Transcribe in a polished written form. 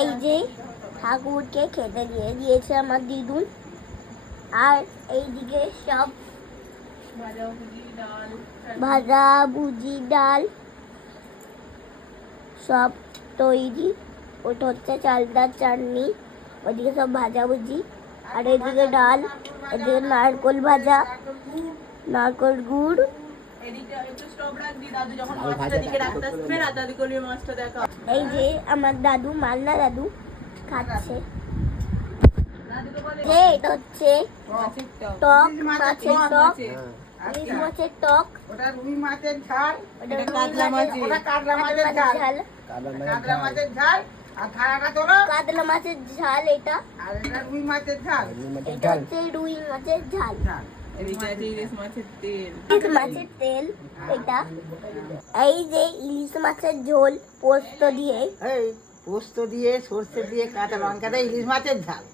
এই যে ঠাকুরকে খেতে দিয়ে দিয়েছে আমার দিদুন। আর এইদিকে সব ভাজা ভুজি ডাল সব তৈরি। ওটা হচ্ছে চালটার চাটনি, ওইদিকে সব ভাজা ভুজি, আর এদিকে ডাল, এদিকে নারকোল ভাজা, নারকোল গুড়। এই যে আমার দাদু, মান্না দাদু খাচ্ছে। এটা হচ্ছে টক মাছের টক, ইলিশ মাছের টক, ওটা রুই মাছের ঝাল, ওটা কাতলা মাছের ঝাল, কাতলা মাছের ঝাল, আর থালাটা তোলো কাতলা মাছের ঝাল এটা, আর এটা রুই মাছের ঝাল, এটা হচ্ছে রুই মাছের ঝাল, ইলিশ মাছের তেল এটা। এই যে ইলিশ মাছের ঝোল পোস্ত দিয়ে, এই পোস্ত দিয়ে সর্ষে দিয়ে কাঁচা লঙ্কা দিয়ে ইলিশ মাছের ঝাল।